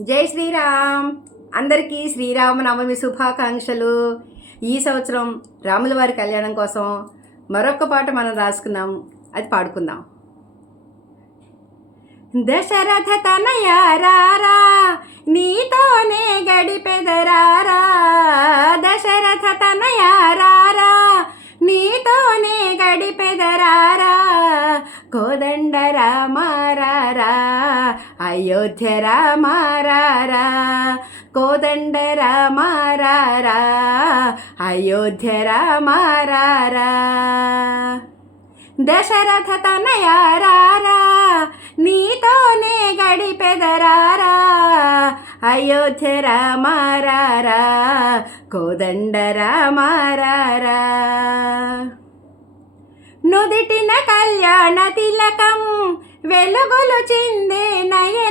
జై శ్రీరామ్. అందరికీ శ్రీరామనవమి శుభాకాంక్షలు. ఈ సంవత్సరం రాముల వారి కళ్యాణం కోసం మరొక పాట మనం రాసుకున్నాం అది పాడుకుందాం. దశరథ తనయారారా నీతోనే గడిపెదరారా. దశరథ తనయారారా నీతోనే గడిపెదరారా. కోదండ రామారారా అయోధ్య రామారారా కోదండ రామారారా అయోధ్య రామారారా దశరథ తనయారారా నీతోనే గడిపెదరారా అయోధ్య రామారారా కోదండ రామారారా నుదిటిన కళ్యాణ తిలకం వెలుగులు చిందే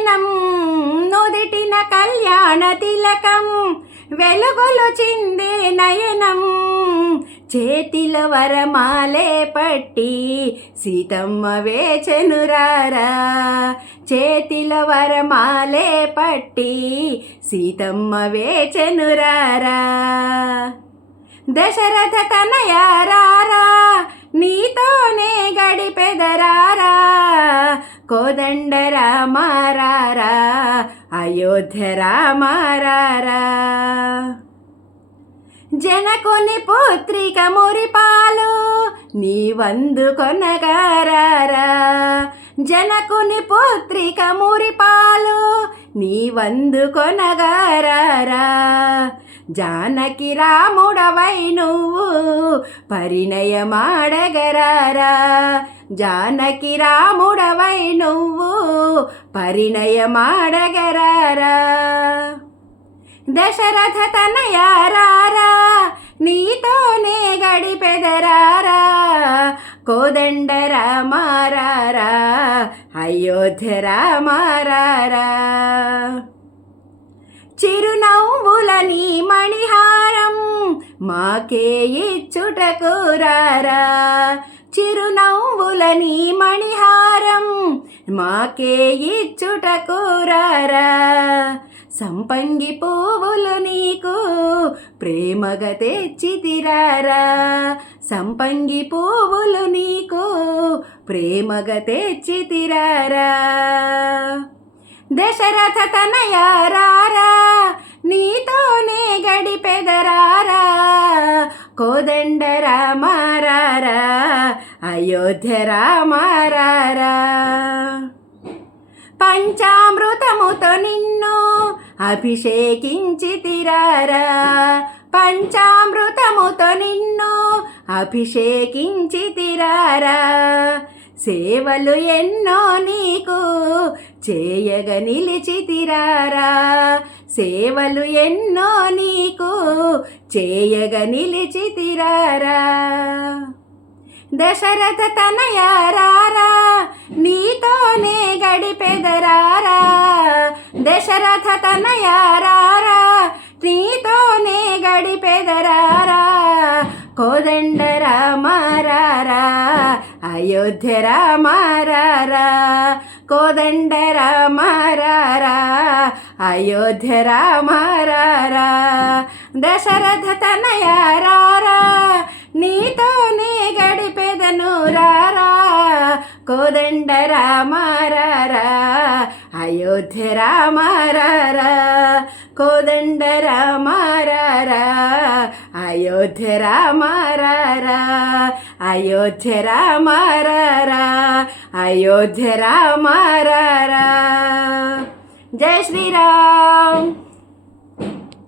దినం నుదిటిన కళ్యాణ తిలకం వెలుగులు చిందే నయనం. చేతిల వరమాలే పట్టి సీతమ్మ వేచెనురారా చేతిల వరమాలే పట్టి సీతమ్మ వేచెనురారా దశరథ తనయారారా నీతోనే గడిపెదరారా కోదండ రామారా అయోధ్య రామారా జనకుని పుత్రిక మురిపాలు నీవందు కొనగారారా. జనకుని పుత్రిక మురిపాలు నీవందు కొనగారారా. జానకి రాముడవై నువ్వు పరిణయమాడగరారా? జానకి రాముడవై నువ్వు పరిణయమాడగరారా? దశరథ తనయారారా? నీతోనే గడిపెదరారా కోదండ రామారారా? అయోధ్య రామారారా? చిరునవ్వులని మణిహారం మాకే ఇచ్చుటకు రారా. చిరునవ్వులని మణిహారం మాకే ఇచ్చుటకు రారా. సంపంగి పువ్వులు నీకు ప్రేమగా తెచ్చితిరారా. సంపంగి పువ్వులు నీకు ప్రేమగా తెచ్చితిరారా. దశరథ తనయారారా నీతోనే గడిపెదరారా కోదండ రామారారా అయోధ్య రామారారా పంచామృతముతో నిన్ను అభిషేకించి తిరారా పంచామృతముతో నిన్ను అభిషేకించి తిరారా సేవలు ఎన్నో నీకు చేయగ నిలిచితిరారా? సేవలు ఎన్నో నీకు చేయగ నిలిచితిరారా? దశరథ తనయారారా? నీతోనే గడిపెదరారా దశరథ తనయారారా? నీతోనే గడిపెదరారా కోదండ రామారారా? అయోధ్య రామారారా? కోదండ రామారారా అయోధ్య రామారారా దశరథ తనయారారా నీతోనే గడిపెదను రారా కోదండ రామారారా అయోధ్య రామారారా కోదండ రామారారా అయోధ్య రామారారా అయోధ్య రామారారా అయోధ్య రామారారా జై శ్రీరామ్